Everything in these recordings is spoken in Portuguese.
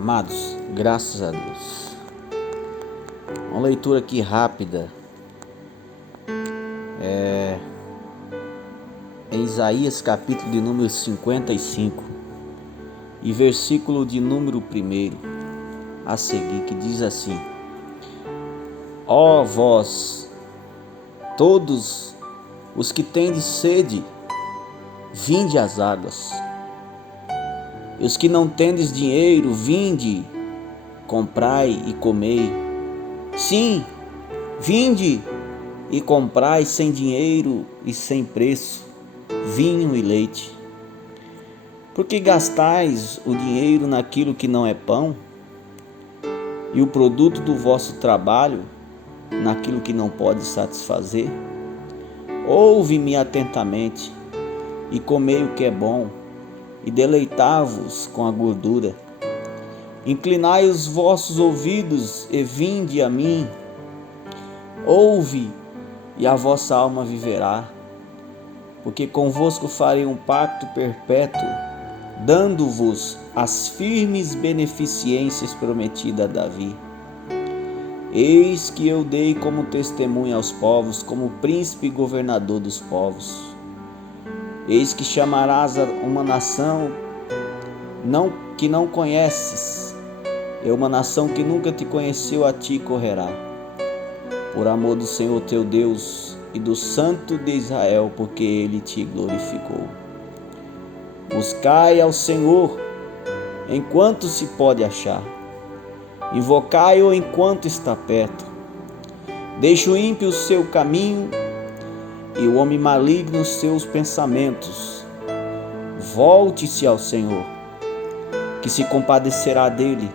Amados, graças a Deus. Uma leitura aqui rápida. Em Isaías capítulo de número 55 e versículo de número 1 a seguir, que diz assim: Ó vós, todos os que tendes sede, vinde às águas. E os que não tendes dinheiro, vinde, comprai e comei. Sim, vinde e comprai sem dinheiro e sem preço, vinho e leite. Porque gastais o dinheiro naquilo que não é pão, e o produto do vosso trabalho naquilo que não pode satisfazer? Ouve-me atentamente, e comei o que é bom, e deleitai-vos com a gordura. Inclinai os vossos ouvidos e vinde a mim. Ouve, e a vossa alma viverá. Porque convosco farei um pacto perpétuo, dando-vos as firmes beneficências prometidas a Davi. Eis que eu dei como testemunha aos povos, como príncipe e governador dos povos. Eis que chamarás uma nação que não conheces, e uma nação que nunca te conheceu a ti correrá, por amor do Senhor teu Deus e do Santo de Israel, porque ele te glorificou. Buscai ao Senhor enquanto se pode achar, invocai-o enquanto está perto. Deixe o ímpio o seu caminho e o homem maligno os seus pensamentos. Volte-se ao Senhor, que se compadecerá dele,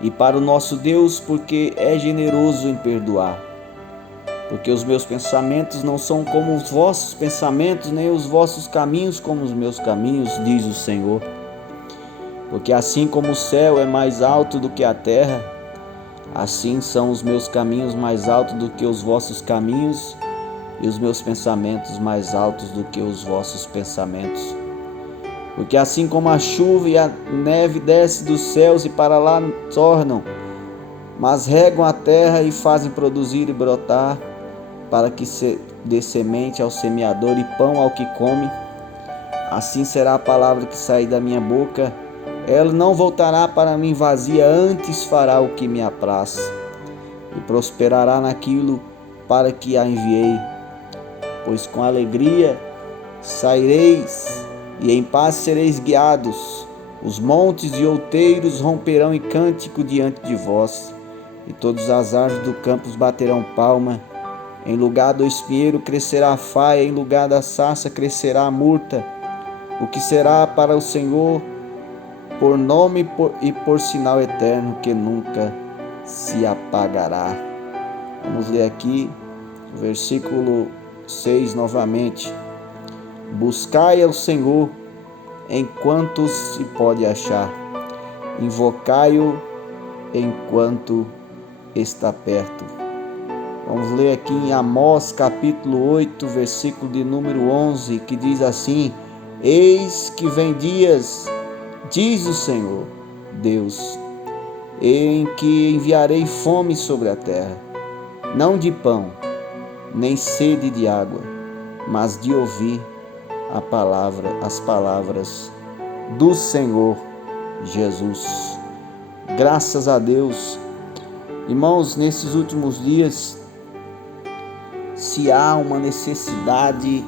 e para o nosso Deus, porque é generoso em perdoar. Porque os meus pensamentos não são como os vossos pensamentos, nem os vossos caminhos como os meus caminhos, diz o Senhor. Porque assim como o céu é mais alto do que a terra, assim são os meus caminhos mais altos do que os vossos caminhos, e os meus pensamentos mais altos do que os vossos pensamentos. Porque assim como a chuva e a neve descem dos céus e para lá tornam, mas regam a terra e fazem produzir e brotar, para que se dê semente ao semeador e pão ao que come, assim será a palavra que sair da minha boca. Ela não voltará para mim vazia, antes fará o que me apraz, e prosperará naquilo para que a enviei. Pois com alegria saireis, e em paz sereis guiados. Os montes e outeiros romperão em cântico diante de vós, e todas as árvores do campo baterão palma. Em lugar do espinheiro crescerá a faia, em lugar da sarça crescerá a murta, o que será para o Senhor por nome e por sinal eterno, que nunca se apagará. Vamos ler aqui o versículo 6 novamente. Buscai ao Senhor enquanto se pode achar, invocai-o enquanto está perto. Vamos ler aqui em Amós capítulo 8, versículo de número 11, que diz assim: Eis que vem dias, diz o Senhor Deus, em que enviarei fome sobre a terra, não de pão, nem sede de água, mas de ouvir as palavras do Senhor Jesus. Graças a Deus. Irmãos, nesses últimos dias, se há uma necessidade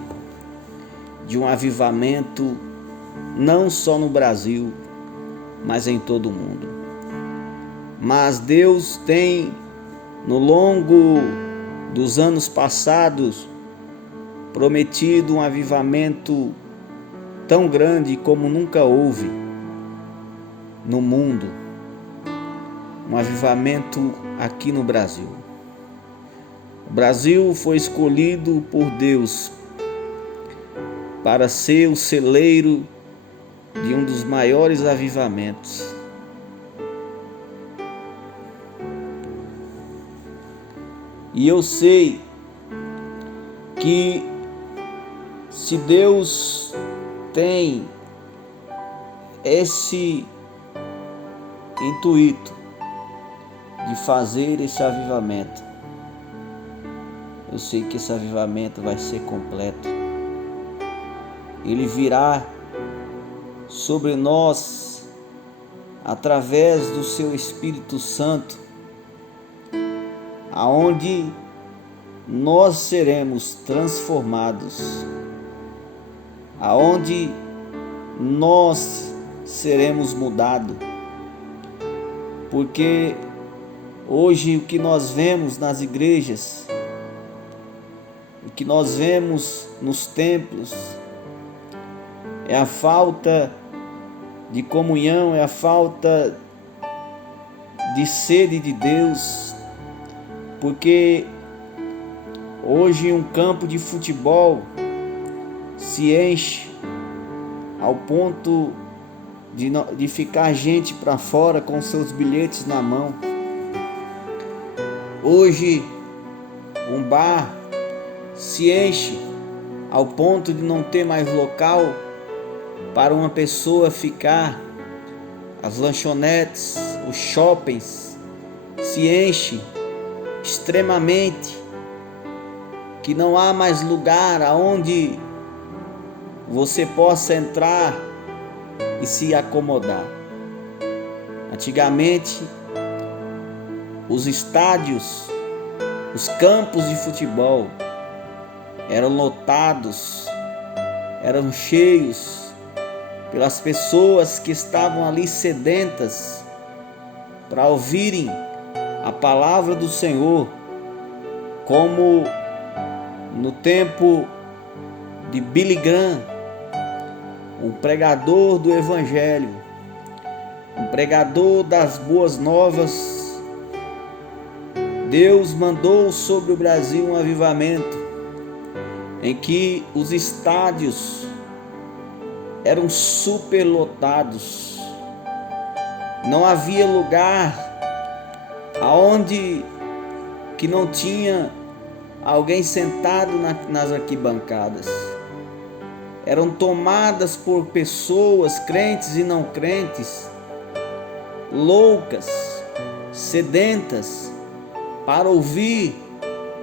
de um avivamento, não só no Brasil, mas em todo o mundo. Mas Deus tem, no longo dos anos passados, prometido um avivamento tão grande como nunca houve no mundo. Um avivamento aqui no Brasil. O Brasil foi escolhido por Deus para ser o celeiro de um dos maiores avivamentos. E eu sei que se Deus tem intuito de fazer esse avivamento, eu sei que esse avivamento vai ser completo. Ele virá sobre nós através do seu Espírito Santo, aonde nós seremos transformados, aonde nós seremos mudados, porque hoje o que nós vemos nas igrejas, o que nós vemos nos templos, é a falta de comunhão, é a falta de sede de Deus, porque hoje um campo de futebol se enche ao ponto de ficar gente para fora com seus bilhetes na mão. Hoje um bar se enche ao ponto de não ter mais local para uma pessoa ficar. As lanchonetes, os shoppings se enchem extremamente, que não há mais lugar aonde você possa entrar e se acomodar. Antigamente, os estádios, os campos de futebol eram lotados, eram cheios pelas pessoas que estavam ali sedentas para ouvirem a palavra do Senhor, como no tempo de Billy Graham, um pregador do Evangelho, um pregador das boas novas. Deus mandou sobre o Brasil um avivamento em que os estádios eram superlotados. Não havia lugar aonde que não tinha alguém sentado nas arquibancadas. Eram tomadas por pessoas, crentes e não crentes, loucas, sedentas, para ouvir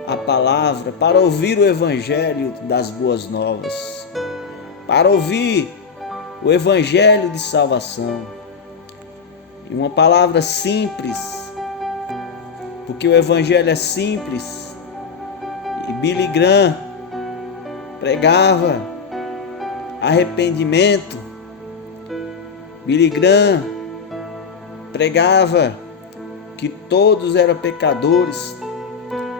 a palavra, para ouvir o Evangelho das boas novas, para ouvir o Evangelho de salvação. E uma palavra simples, porque o Evangelho é simples. E Billy Graham pregava arrependimento. Billy Graham pregava que todos eram pecadores,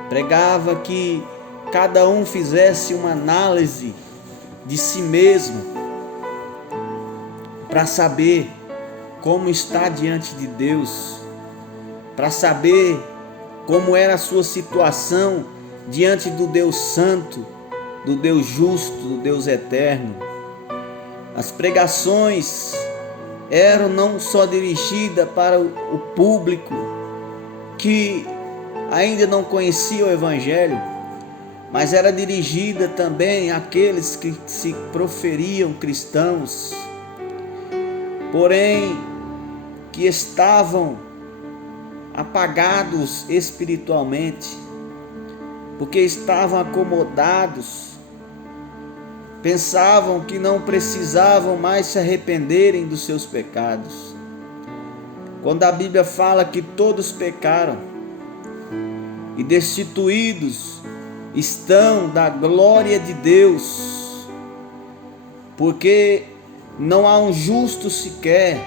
pregava que cada um fizesse uma análise de si mesmo para saber como está diante de Deus, para saber como era a sua situação diante do Deus Santo, do Deus justo, do Deus eterno. As pregações eram não só dirigidas para o público que ainda não conhecia o Evangelho, mas era dirigida também àqueles que se proferiam cristãos, porém que estavam apagados espiritualmente, porque estavam acomodados, pensavam que não precisavam mais se arrependerem dos seus pecados. Quando a Bíblia fala que todos pecaram e destituídos estão da glória de Deus, porque não há um justo sequer,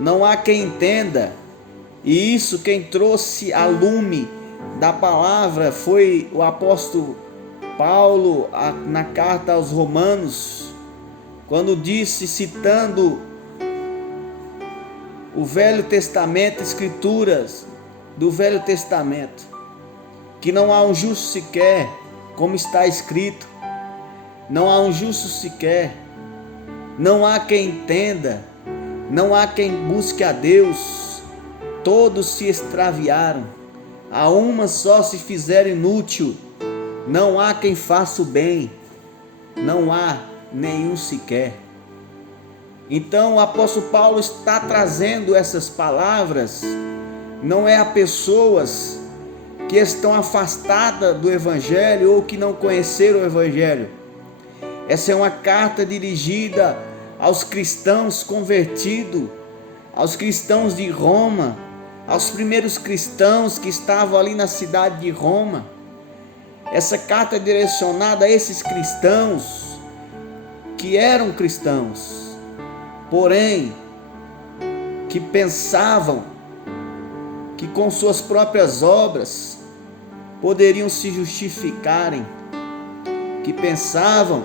não há quem entenda. E isso quem trouxe a lume da palavra foi o apóstolo Paulo na carta aos Romanos, quando disse, citando o Velho Testamento, escrituras do Velho Testamento, que não há um justo sequer, como está escrito, não há um justo sequer, não há quem entenda, não há quem busque a Deus, todos se extraviaram, a uma só se fizeram inútil, não há quem faça o bem, não há nenhum sequer. Então o apóstolo Paulo está trazendo essas palavras, não é a pessoas que estão afastadas do Evangelho ou que não conheceram o Evangelho. Essa é uma carta dirigida aos cristãos convertidos, aos cristãos de Roma, aos primeiros cristãos que estavam ali na cidade de Roma. Essa carta é direcionada a esses cristãos que eram cristãos, porém que pensavam que com suas próprias obras poderiam se justificarem, que pensavam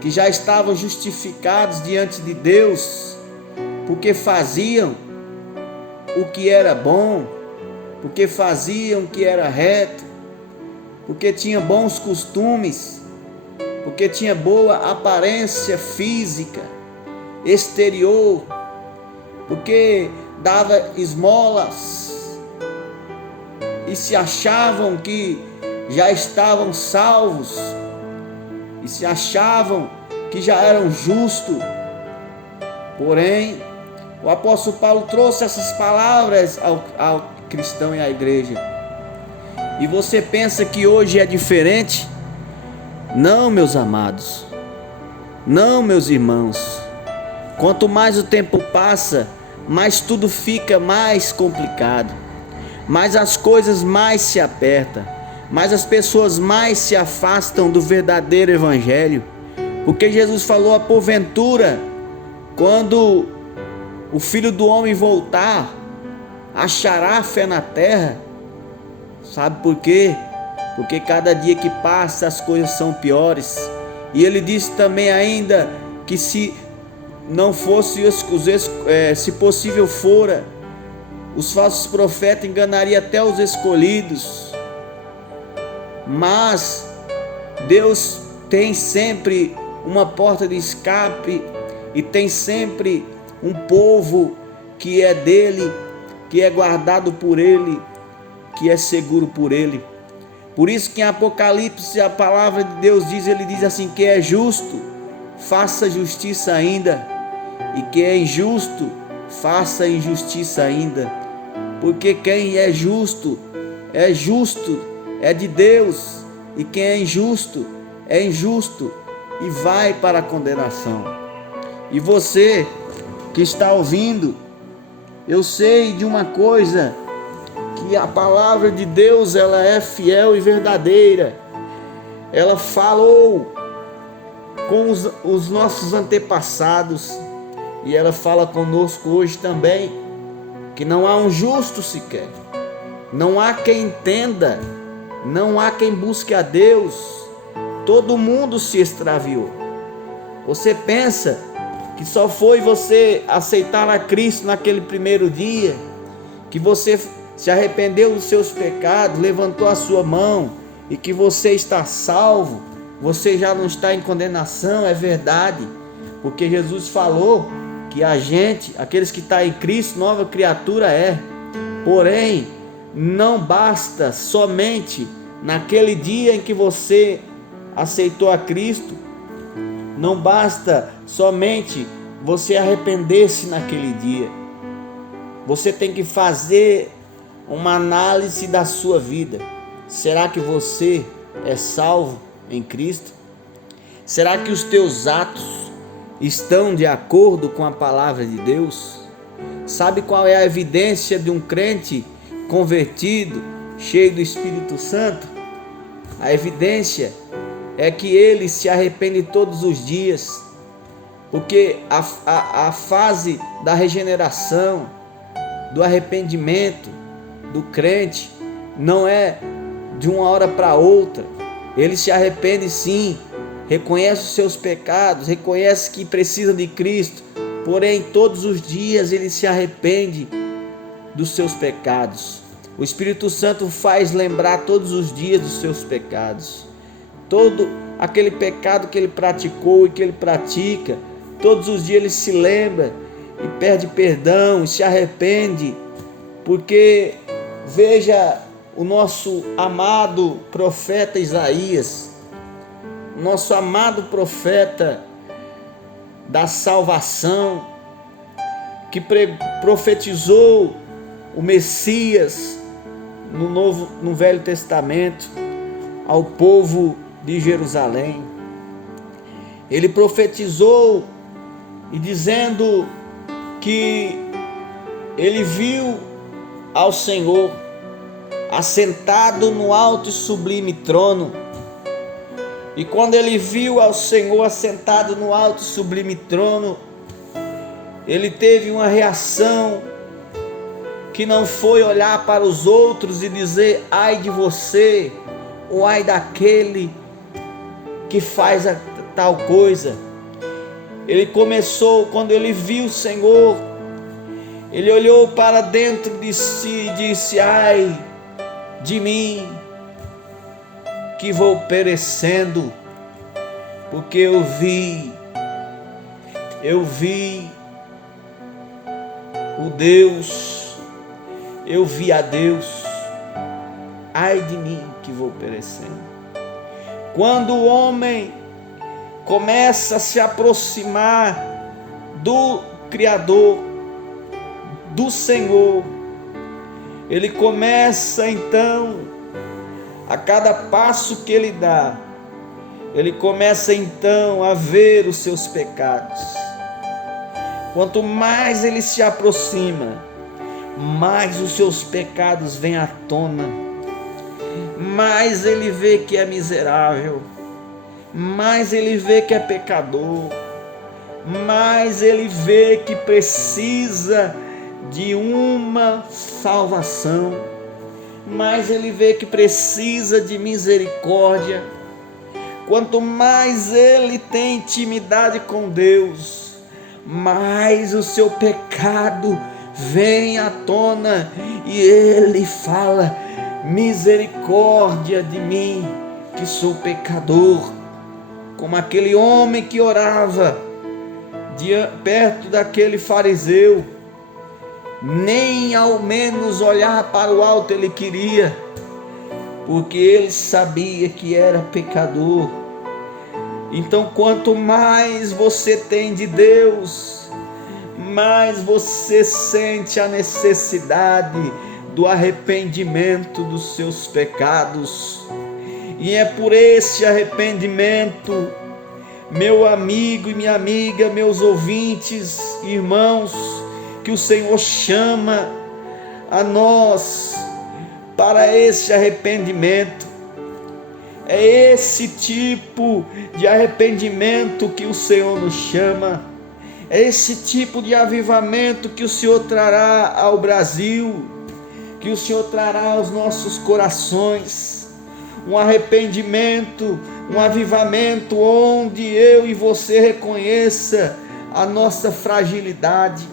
que já estavam justificados diante de Deus, porque faziam o que era bom, porque faziam o que era reto, porque tinham bons costumes, porque tinha boa aparência física, exterior, porque dava esmolas e se achavam que já estavam salvos e se achavam que já eram justos. Porém, o apóstolo Paulo trouxe essas palavras ao cristão e à igreja. E você pensa que hoje é diferente? Não, meus amados, não, meus irmãos. Quanto mais o tempo passa, mais tudo fica mais complicado, mais as coisas mais se apertam, mais as pessoas mais se afastam do verdadeiro evangelho. Porque Jesus falou: porventura, quando o Filho do Homem voltar, achará fé na terra? Sabe por quê? Porque cada dia que passa as coisas são piores. E ele disse também ainda que se não fosse, se possível fora, os falsos profetas enganariam até os escolhidos. Mas Deus tem sempre uma porta de escape e tem sempre um povo que é dele, que é guardado por ele, que é seguro por ele. Por isso que em Apocalipse a palavra de Deus diz, ele diz assim: que é justo, faça justiça ainda, e que é injusto, faça injustiça ainda. Porque quem é justo, é de Deus, e quem é injusto e vai para a condenação. E você que está ouvindo, eu sei de uma coisa, que a palavra de Deus, ela é fiel e verdadeira. Ela falou com os nossos antepassados e ela fala conosco hoje também, que não há um justo sequer, não há quem entenda, não há quem busque a Deus. Todo mundo se extraviou. Você pensa que só foi você aceitar a Cristo naquele primeiro dia, que você se arrependeu dos seus pecados, levantou a sua mão e que você está salvo, você já não está em condenação? É verdade, porque Jesus falou que aqueles que estão em Cristo, nova criatura é. Porém, não basta somente naquele dia em que você aceitou a Cristo, não basta somente você arrepender-se naquele dia. Você tem que fazer uma análise da sua vida. Será que você é salvo em Cristo? Será que os teus atos estão de acordo com a palavra de Deus? Sabe qual é a evidência de um crente convertido, cheio do Espírito Santo? A evidência é que ele se arrepende todos os dias, porque a fase da regeneração, do arrependimento do crente não é de uma hora para outra. Ele se arrepende sim, reconhece os seus pecados, reconhece que precisa de Cristo, porém todos os dias ele se arrepende dos seus pecados. O Espírito Santo faz lembrar todos os dias dos seus pecados, todo aquele pecado que ele praticou e que ele pratica, todos os dias ele se lembra e pede perdão e se arrepende. Porque veja o nosso amado profeta Isaías, nosso amado profeta da salvação, que profetizou o Messias no Velho Testamento ao povo de Jerusalém. Ele profetizou e dizendo que ele viu ao Senhor assentado no alto e sublime trono. E quando ele viu ao Senhor assentado no alto e sublime trono, ele teve uma reação que não foi olhar para os outros e dizer: ai de você, ou ai daquele que faz a tal coisa. Ele começou, quando ele viu o Senhor, ele olhou para dentro de si e disse: ai de mim, que vou perecendo, porque eu vi o Deus, eu vi a Deus. Ai de mim, que vou perecendo. Quando o homem começa a se aproximar do Criador, do Senhor, ele começa então, a cada passo que ele dá, ele começa então a ver os seus pecados. Quanto mais ele se aproxima, mais os seus pecados vêm à tona, mais ele vê que é miserável, mais ele vê que é pecador, mais ele vê que precisa de uma salvação, mais ele vê que precisa de misericórdia. Quanto mais ele tem intimidade com Deus, mais o seu pecado vem à tona e ele fala: misericórdia de mim, que sou pecador. Como aquele homem que orava perto daquele fariseu, nem ao menos olhar para o alto ele queria, porque ele sabia que era pecador. Então, quanto mais você tem de Deus, mais você sente a necessidade do arrependimento dos seus pecados. E é por esse arrependimento, meu amigo e minha amiga, meus ouvintes, irmãos, que o Senhor chama a nós para esse arrependimento. É esse tipo de arrependimento que o Senhor nos chama. É esse tipo de avivamento que o Senhor trará ao Brasil, que o Senhor trará aos nossos corações. Um arrependimento, um avivamento onde eu e você reconheça a nossa fragilidade.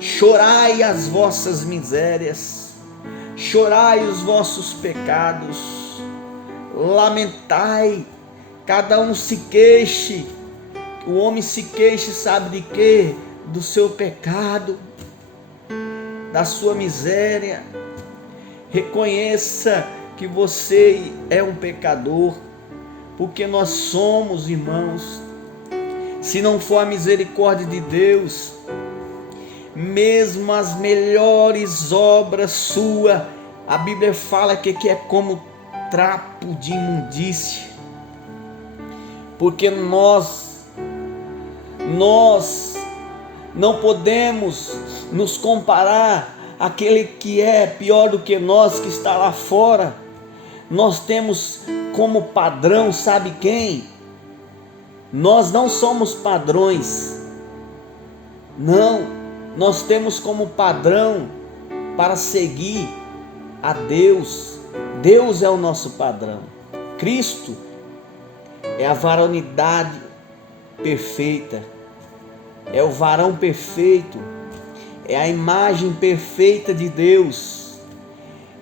Chorai as vossas misérias, chorai os vossos pecados, lamentai, cada um se queixe. O homem se queixe, sabe de quê? Do seu pecado, da sua miséria. Reconheça que você é um pecador, porque nós somos, irmãos. Se não for a misericórdia de Deus, mesmo as melhores obras suas, a Bíblia fala que é como trapo de imundície, porque nós não podemos nos comparar àquele que é pior do que nós, que está lá fora. Nós temos como padrão, sabe quem? Nós não somos padrões, não, nós temos como padrão para seguir a Deus. Deus é o nosso padrão. Cristo é a varonidade perfeita, é o varão perfeito, é a imagem perfeita de Deus.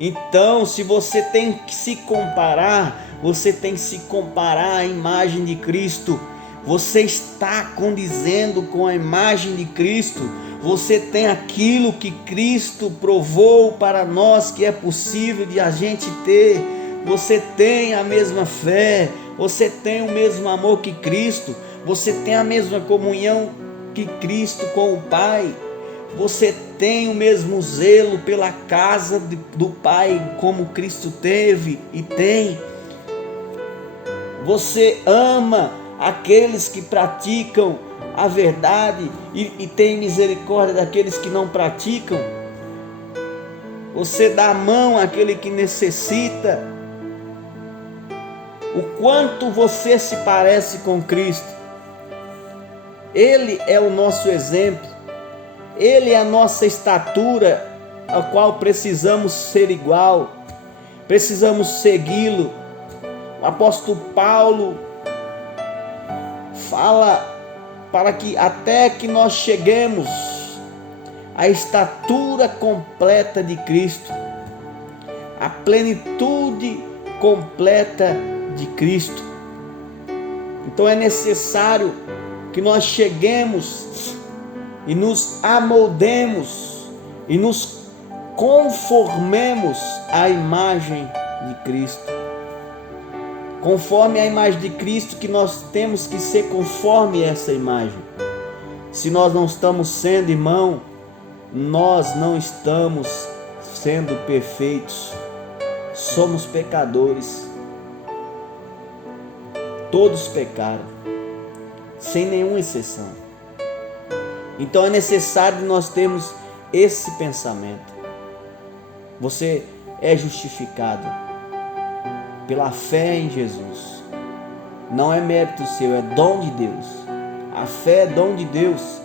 Então, se você tem que se comparar, você tem que se comparar à imagem de Cristo. Você está condizendo com a imagem de Cristo. Você tem aquilo que Cristo provou para nós que é possível de a gente ter. Você tem a mesma fé, você tem o mesmo amor que Cristo, você tem a mesma comunhão que Cristo com o Pai. Você tem o mesmo zelo pela casa do Pai como Cristo teve e tem? Você ama aqueles que praticam a verdade e tem misericórdia daqueles que não praticam? Você dá a mão àquele que necessita? O quanto você se parece com Cristo? Ele é o nosso exemplo, Ele é a nossa estatura, a qual precisamos ser igual, precisamos segui-lo. O apóstolo Paulo fala para que até que nós cheguemos à estatura completa de Cristo, a plenitude completa de Cristo. Então é necessário que nós cheguemos e nos amoldemos e nos conformemos à imagem de Cristo. Conforme a imagem de Cristo, que nós temos que ser conforme essa imagem. Se nós não estamos sendo, irmão, nós não estamos sendo perfeitos. Somos pecadores. Todos pecaram, sem nenhuma exceção. Então é necessário nós termos esse pensamento. Você é justificado pela fé em Jesus. Não é mérito seu, é dom de Deus. A fé é dom de Deus,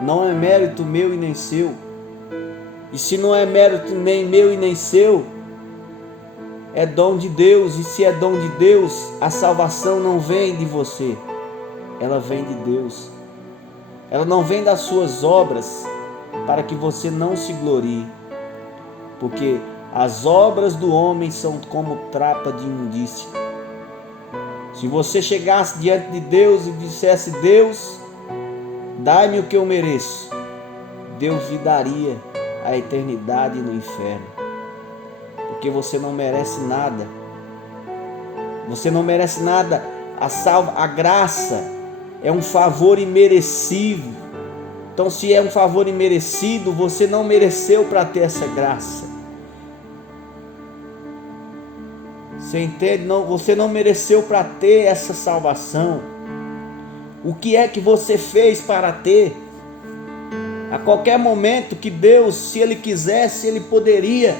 não é mérito meu e nem seu. E se não é mérito nem meu e nem seu, é dom de Deus. E se é dom de Deus, a salvação não vem de você, ela vem de Deus. Ela não vem das suas obras, para que você não se glorie, porque as obras do homem são como trapa de imundícia. Se você chegasse diante de Deus e dissesse: Deus, dai-me o que eu mereço, Deus lhe daria a eternidade no inferno, porque você não merece nada. Você não merece nada. A graça é um favor imerecido. Então, se é um favor imerecido, você não mereceu para ter essa graça. Você entende? Não, você não mereceu para ter essa salvação. O que é que você fez para ter? A qualquer momento que Deus, se Ele quisesse, Ele poderia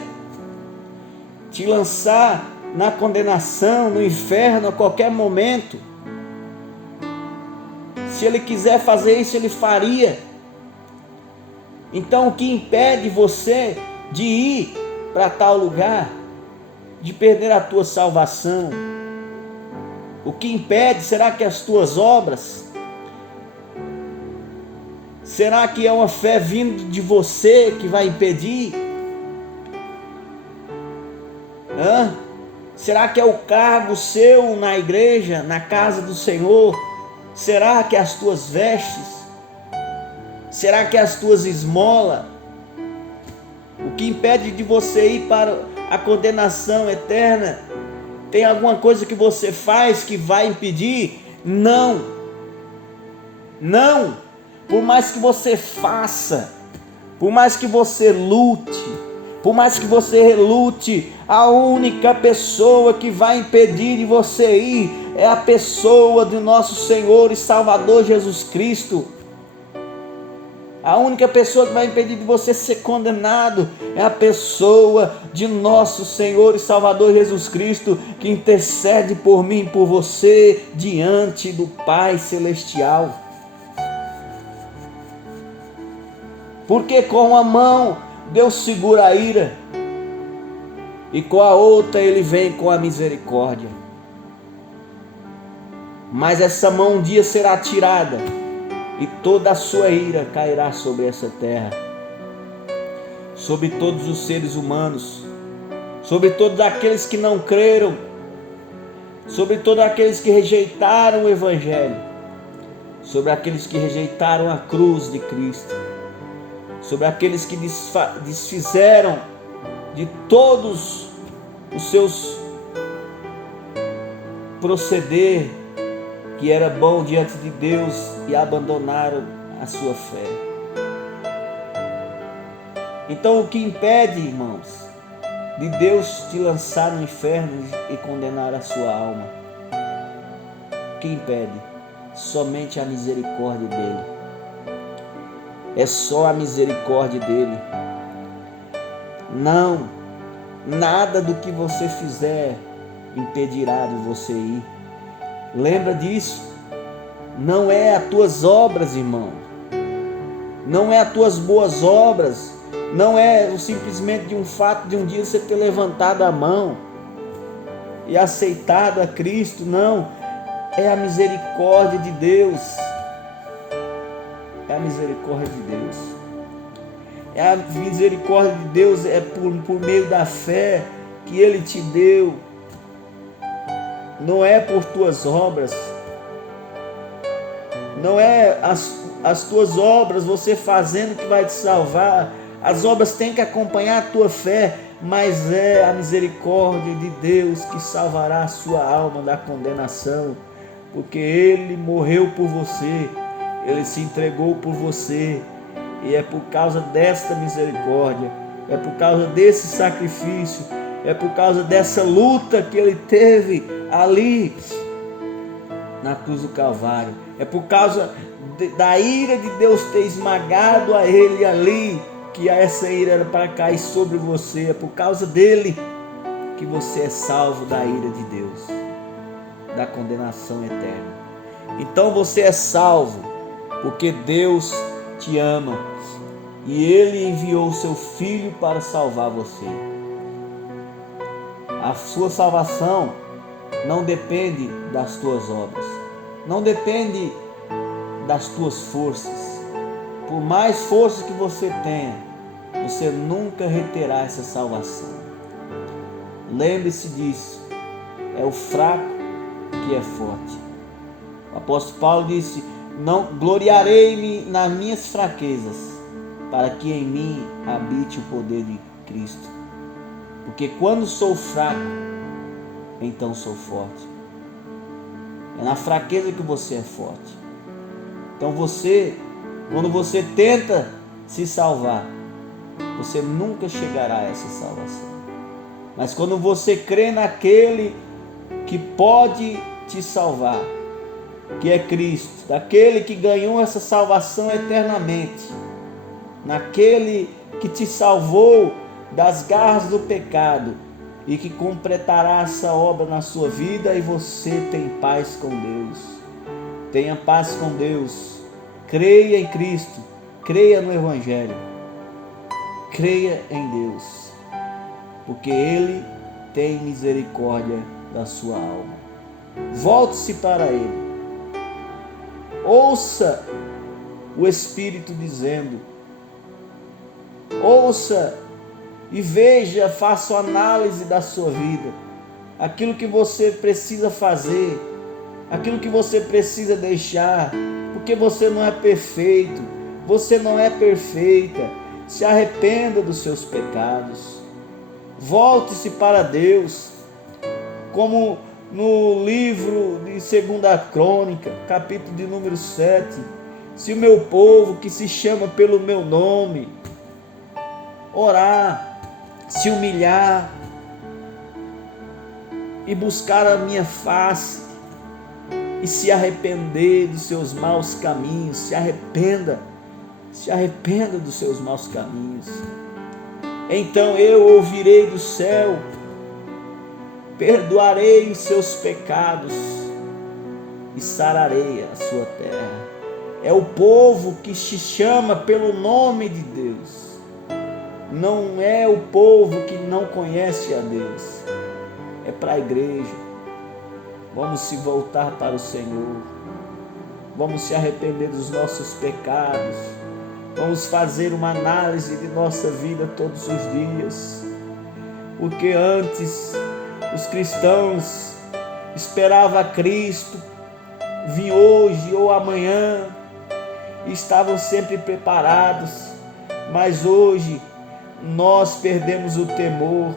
te lançar na condenação, no inferno, a qualquer momento. Se Ele quiser fazer isso, Ele faria. Então, o que impede você de ir para tal lugar, de perder a tua salvação? O que impede? Será que as tuas obras? Será que é uma fé vindo de você que vai impedir? Será que é o cargo seu na igreja, na casa do Senhor? Será que é as tuas vestes? Será que é as tuas esmolas? O que impede de você ir para a condenação eterna? Tem alguma coisa que você faz que vai impedir? Não. Não. Por mais que você faça, por mais que você lute, por mais que você relute, a única pessoa que vai impedir de você ir é a pessoa do nosso Senhor e Salvador Jesus Cristo. A única pessoa que vai impedir de você ser condenado é a pessoa de nosso Senhor e Salvador Jesus Cristo, que intercede por mim e por você diante do Pai Celestial. Porque com uma mão Deus segura a ira e com a outra Ele vem com a misericórdia. Mas essa mão um dia será tirada e toda a sua ira cairá sobre essa terra, sobre todos os seres humanos, sobre todos aqueles que não creram, sobre todos aqueles que rejeitaram o Evangelho, sobre aqueles que rejeitaram a cruz de Cristo, sobre aqueles que desfizeram de todos os seus proceder que era bom diante de Deus e abandonaram a sua fé. Então o que impede, irmãos, de Deus te lançar no inferno e condenar a sua alma? O que impede? Somente a misericórdia dele. É só a misericórdia dele. Não, nada do que você fizer impedirá de você ir. Lembra disso? Não é as tuas obras, irmão. Não é as tuas boas obras. Não é simplesmente de um fato de um dia você ter levantado a mão e aceitado a Cristo. Não. É a misericórdia de Deus. É a misericórdia de Deus. É a misericórdia de Deus, é por meio da fé que Ele te deu. Não é por tuas obras. Não é as tuas obras, você fazendo, que vai te salvar. As obras têm que acompanhar a tua fé, mas é a misericórdia de Deus que salvará a sua alma da condenação, porque Ele morreu por você, Ele se entregou por você, e é por causa desta misericórdia, é por causa desse sacrifício, é por causa dessa luta que Ele teve ali na cruz do Calvário, é por causa da ira de Deus ter esmagado a Ele ali, que essa ira era para cair sobre você. É por causa dele que você é salvo da ira de Deus, da condenação eterna. Então você é salvo porque Deus te ama e Ele enviou o seu Filho para salvar você. A sua salvação não depende das tuas obras, não depende das tuas forças. Por mais força que você tenha, você nunca reterá essa salvação. Lembre-se disso. É o fraco que é forte. O apóstolo Paulo disse: não gloriarei-me nas minhas fraquezas, para que em mim habite o poder de Cristo. Porque quando sou fraco, então sou forte. É na fraqueza que você é forte. Então quando você tenta se salvar, você nunca chegará a essa salvação. Mas quando você crê naquele que pode te salvar, que é Cristo, daquele que ganhou essa salvação eternamente, naquele que te salvou das garras do pecado e que completará essa obra na sua vida, e você tem paz com Deus. Tenha paz com Deus. Creia em Cristo, creia no Evangelho, creia em Deus, porque Ele tem misericórdia da sua alma. Volte-se para Ele, ouça o Espírito dizendo, ouça e veja, faça análise da sua vida, aquilo que você precisa fazer, aquilo que você precisa deixar, porque você não é perfeito, você não é perfeita. Se arrependa dos seus pecados, volte-se para Deus, como no livro de 2 Crônica, capítulo de número 7, se o meu povo que se chama pelo meu nome orar, se humilhar e buscar a minha face e se arrepender dos seus maus caminhos, se arrependa dos seus maus caminhos, então eu ouvirei do céu, perdoarei os seus pecados e sararei a sua terra. É o povo que se chama pelo nome de Deus, não é o povo que não conhece a Deus. É para a igreja. Vamos se voltar para o Senhor, vamos se arrepender dos nossos pecados, vamos fazer uma análise de nossa vida todos os dias, porque antes os cristãos esperavam a Cristo vir hoje ou amanhã, e estavam sempre preparados, mas hoje nós perdemos o temor,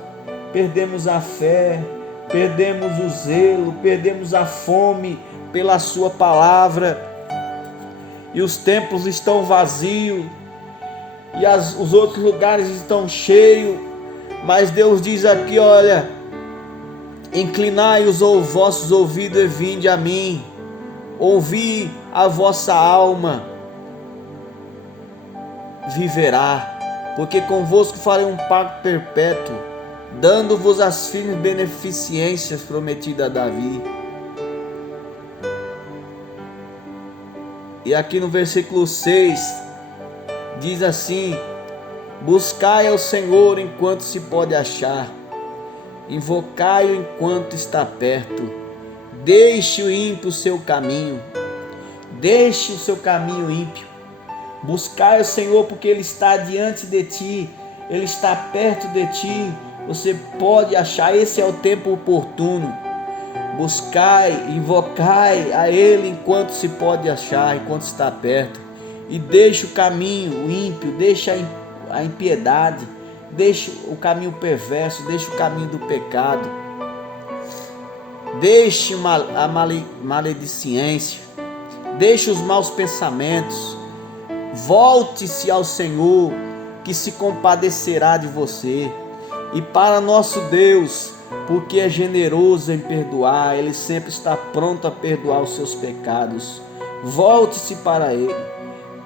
perdemos a fé, perdemos o zelo, perdemos a fome pela sua palavra, e os templos estão vazios, e os outros lugares estão cheios, mas Deus diz aqui, olha, inclinai os vossos ouvidos e vinde a mim, ouvi a vossa alma viverá, porque convosco farei um pacto perpétuo, dando-vos as firmes beneficências prometidas a Davi. E aqui no versículo 6 diz assim: buscai ao Senhor enquanto se pode achar, invocai-o enquanto está perto. Deixe o ímpio o seu caminho, deixe o seu caminho ímpio. Buscai o Senhor porque Ele está diante de ti, Ele está perto de ti. Você pode achar, esse é o tempo oportuno. Buscai, invocai a Ele enquanto se pode achar, enquanto está perto. E deixe o caminho o ímpio, deixe a impiedade, deixe o caminho perverso, deixe o caminho do pecado, deixe a maledicência, deixe os maus pensamentos. Volte-se ao Senhor, que se compadecerá de você. E para nosso Deus, porque é generoso em perdoar, Ele sempre está pronto a perdoar os seus pecados. Volte-se para Ele,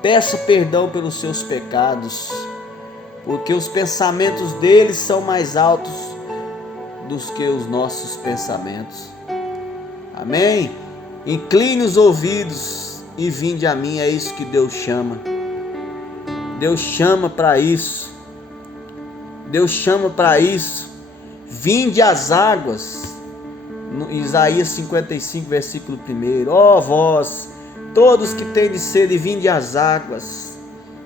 peça perdão pelos seus pecados, porque os pensamentos dele são mais altos do que os nossos pensamentos. Amém? Incline os ouvidos e vinde a mim, é isso que Deus chama. Deus chama para isso. Deus chama para isso. Vinde às águas. No Isaías 55, versículo 1. Ó vós, todos que tendes sede, vinde às águas.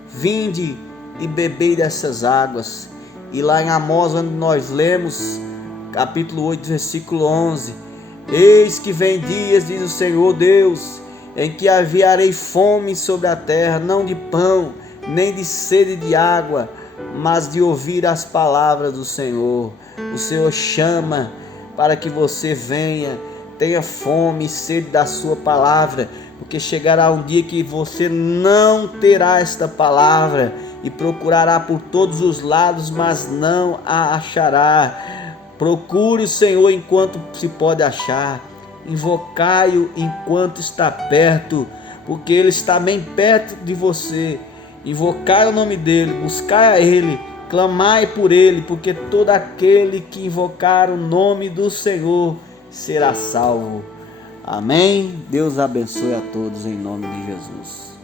Vinde e bebei dessas águas. E lá em Amós, onde nós lemos, capítulo 8, versículo 11. Eis que vem dias, diz o Senhor Deus, em que enviarei fome sobre a terra, não de pão, nem de sede de água, mas de ouvir as palavras do Senhor. O Senhor chama para que você venha, tenha fome e sede da sua palavra, porque chegará um dia que você não terá esta palavra e procurará por todos os lados, mas não a achará. Procure o Senhor enquanto se pode achar, invocai-o enquanto está perto, porque Ele está bem perto de você. Invocai o nome dEle, buscai a Ele, clamai por Ele, porque todo aquele que invocar o nome do Senhor será salvo. Amém? Deus abençoe a todos em nome de Jesus.